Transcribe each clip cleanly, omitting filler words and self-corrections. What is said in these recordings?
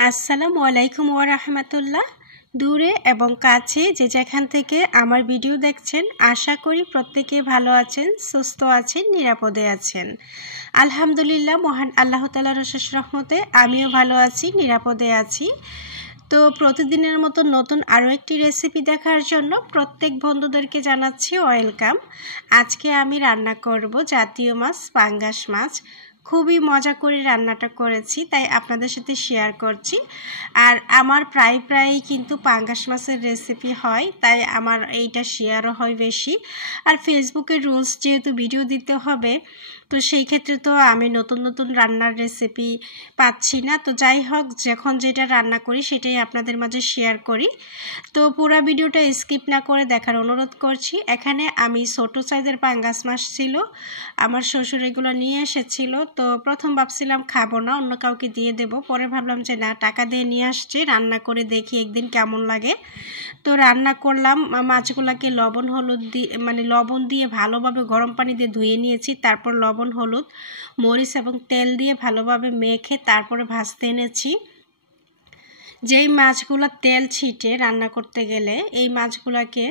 আসসালামু আলাইকুম ওয়া রাহমাতুল্লাহ। দূরে এবং কাছে যে যেখান থেকে আমার ভিডিও দেখছেন, আশা করি প্রত্যেকে ভালো আছেন, সুস্থ আছেন, নিরাপদে আছেন। আলহামদুলিল্লাহ, মহান আল্লাহ তাআলার অশেষ রহমতে আমিও ভালো আছি, নিরাপদে আছি। তো প্রতিদিনের মতো নতুন আরও একটি রেসিপি দেখার জন্য প্রত্যেক বন্ধুদেরকে জানাচ্ছি ওয়েলকাম। আজকে আমি রান্না করব জাতীয় মাছ, পাঙ্গাস মাছ। খুবই মজা করে রান্নাটা করেছি, তাই আপনাদের সাথে শেয়ার করছি। আর আমার প্রায় কিন্তু পাঙ্গাস মাছের রেসিপি হয়, তাই আমার এইটা শেয়ারও হয় বেশি। আর ফেসবুকের রুলস যেহেতু ভিডিও দিতে হবে, তো সেই ক্ষেত্রে তো আমি নতুন রান্নার রেসিপি পাচ্ছি না। তো যাই হোক, যখন যেটা রান্না করি সেটাই আপনাদের মাঝে শেয়ার করি। তো পুরো ভিডিওটা স্কিপ না করে দেখার অনুরোধ করছি। এখানে আমি ছোট সাইজের পাঙ্গাস মাছ ছিল, আমার শ্বশুর এগুলো নিয়ে এসেছিল। তো প্রথম ভাবছিলাম খাবো না, অন্য কাউকে দিয়ে দেব। পরে ভাবলাম যে না, টাকা দিয়ে নিয়ে আসছে, রান্না করে দেখি একদিন কেমন লাগে। তো রান্না করলাম। মাছগুলোকে লবণ হলুদ দিয়ে লবণ দিয়ে ভালোভাবে গরম পানি দিয়ে ধুয়ে নিয়েছি। তারপর লবণ হলুদ মরিচ এবং তেল দিয়ে ভালোভাবে মেখে তারপরে ভাজতে এনেছি। যেই মাছগুলো তেল ছিটে রান্না করতে গেলে, এই মাছগুলোকে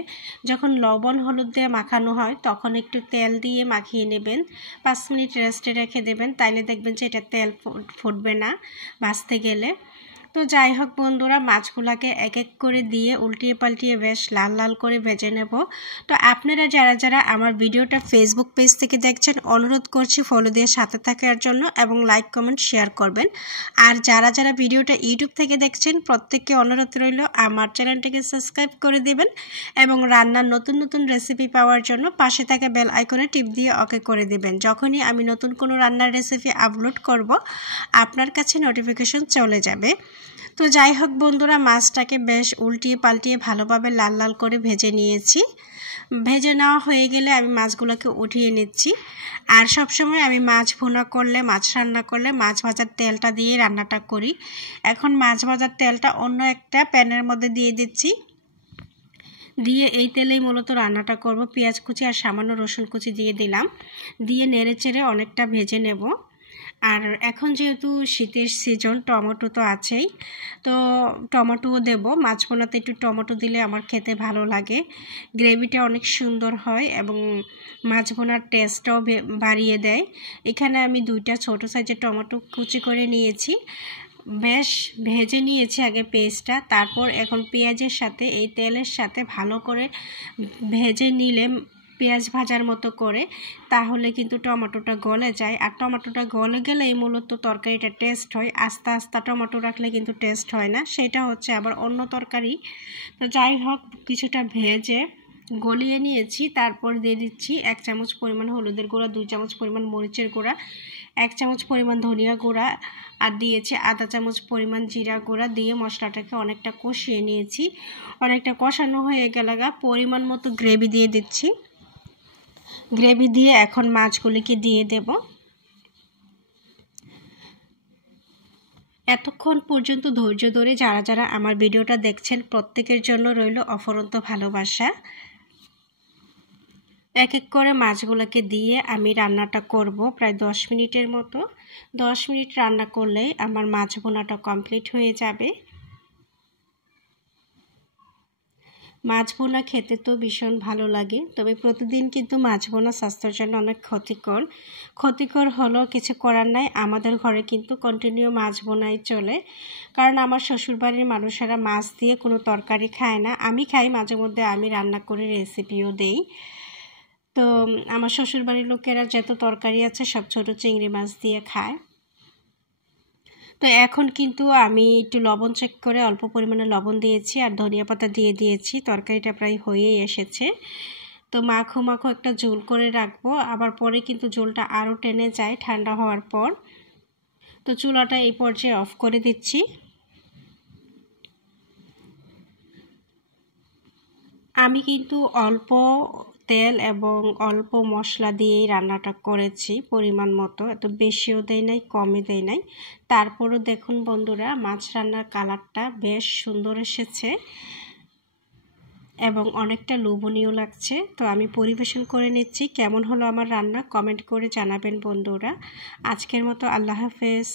যখন লবণ হলুদ দিয়ে মাখানো হয় তখন একটু তেল দিয়ে মাখিয়ে নেবেন, 5 মিনিট রেস্টে রেখে দেবেন, তাইলে দেখবেন যে এটা তেল ফুটবে না ভাজতে গেলে। তো যাই হোক বন্ধুরা, মাছগুলোকে এক এক করে দিয়ে উল্টিয়ে পাল্টিয়ে বেশ লাল লাল করে ভেজে নেব। তো আপনারা যারা আমার ভিডিওটা ফেসবুক পেজ থেকে দেখছেন, অনুরোধ করছি ফলো দিয়ে সাথে থাকার জন্য এবং লাইক কমেন্ট শেয়ার করবেন। আর যারা ভিডিওটা ইউটিউব থেকে দেখছেন, প্রত্যেককে অনুরোধ রইল আমার চ্যানেলটাকে সাবস্ক্রাইব করে দেবেন এবং রান্নার নতুন রেসিপি পাওয়ার জন্য পাশে থাকা বেল আইকনে টিপ দিয়ে ওকে করে দেবেন। যখনই আমি নতুন কোনো রান্নার রেসিপি আপলোড করব, আপনার কাছে নোটিফিকেশন চলে যাবে। তো যাই হোক বন্ধুরা, মাছটাকে বেশ উল্টিয়ে পাল্টিয়ে ভালোভাবে লাল লাল করে ভেজে নিয়েছি। ভেজে নেওয়া হয়ে গেলে আমি মাছগুলোকে উঠিয়ে নিচ্ছি। আর সবসময় আমি মাছ ভুনা করলে, মাছ রান্না করলে মাছ ভাজার তেলটা দিয়ে রান্নাটা করি। এখন মাছ ভাজার তেলটা অন্য একটা প্যানের মধ্যে দিয়ে দিচ্ছি। দিয়ে এই তেলেই মূলত রান্নাটা করব। পেঁয়াজ কুচি আর সামান্য রসুন কুচি দিয়ে দিলাম, দিয়ে নেড়ে চেড়ে অনেকটা ভেজে নেব। আর এখন যেহেতু শীতের সিজন, টমেটো তো আছেই, তো টমেটোও দেব। মাছ ভুনাতে একটু টমেটো দিলে আমার খেতে ভালো লাগে, গ্রেভিটা অনেক সুন্দর হয় এবং মাছ ভুনার টেস্টটাও বাড়িয়ে দেয়। এখানে আমি 2টা ছোট সাইজের টমেটো কুচি করে নিয়েছি, বেশ ভেজে নিয়েছি আগে পেস্টটা। তারপর এখন পেঁয়াজের সাথে এই তেলের সাথে ভালো করে ভেজে নিলে, পেঁয়াজ ভাজার মতো করে, তাহলে কিন্তু টমেটোটা গলে যায়। আর টমেটোটা গলে গেলেই মূলত তরকারিটা টেস্ট হয়। আস্তে টমেটো রাখলে কিন্তু টেস্ট হয় না, সেটা হচ্ছে আবার অন্য তরকারি। তো যাই হোক, কিছুটা ভেজে গলিয়ে নিয়েছি। তারপর দিয়ে দিচ্ছি 1 চামচ পরিমাণ হলুদের গুঁড়া, 2 চামচ পরিমাণ মরিচের গুঁড়া, 1 চামচ পরিমাণ ধনিয়া গুঁড়া, আর দিয়েছি আধা চামচ পরিমাণ জিরা গুঁড়া। দিয়ে মশলাটাকে অনেকটা কষিয়ে নিয়েছি। অনেকটা কষানো হয়ে গেলে পরিমাণ মতো গ্রেভি দিয়ে দিচ্ছি। গ্রেভি দিয়ে এখন মাছগুলিকে দিয়ে দেব। এতক্ষণ পর্যন্ত ধৈর্য ধরে যারা আমার ভিডিওটা দেখছেন, প্রত্যেকের জন্য রইল অফুরন্ত ভালোবাসা। এক এক করে মাছগুলোকে দিয়ে আমি রান্নাটা করব প্রায় 10 মিনিটের মতো। 10 মিনিট রান্না করলেই আমার মাছ ভুনাটা কমপ্লিট হয়ে যাবে। মাছ ভুনা খেতে তো ভীষণ ভালো লাগে, তবে প্রতিদিন কিন্তু মাছ ভুনা স্বাস্থ্যের জন্য অনেক ক্ষতিকর হলো, কিছু করার নাই। আমাদের ঘরে কিন্তু কন্টিনিউ মাছ ভুনাই চলে, কারণ আমার শ্বশুরবাড়ির মানুষেরা মাছ দিয়ে কোনো তরকারি খায় না। আমি খাই, মাঝে মধ্যে আমি রান্না করে রেসিপিও দেই। তো আমার শ্বশুরবাড়ির লোকেরা যত তরকারি আছে সব ছোট চিংড়ি মাছ দিয়ে খায়। তো এখন কিন্তু আমি একটু লবণ চেক করে অল্প পরিমাণে লবণ দিয়েছি আর ধনিয়া পাতা দিয়ে দিয়েছি। তরকারিটা প্রায় হয়েই এসেছে। তো মাখো একটা ঝোল করে রাখবো, আবার পরে কিন্তু ঝোলটা আরও টেনে যায় ঠান্ডা হওয়ার পর। তো চুলাটা এই পর্যায়ে অফ করে দিচ্ছি। আমি কিন্তু অল্প তেল এবং অল্প মশলা দিয়েই রান্নাটা করেছি পরিমাণ মতো, এত বেশিও দেই নাই কমই দেই নাই। তারপরও দেখুন বন্ধুরা, মাছ রান্নার কালারটা বেশ সুন্দর এসেছে এবং অনেকটা লোভনীয় লাগছে। তো আমি পরিবেশন করে নিচ্ছি। কেমন হলো আমার রান্না কমেন্ট করে জানাবেন বন্ধুরা। আজকের মতো আল্লাহ হাফেজ।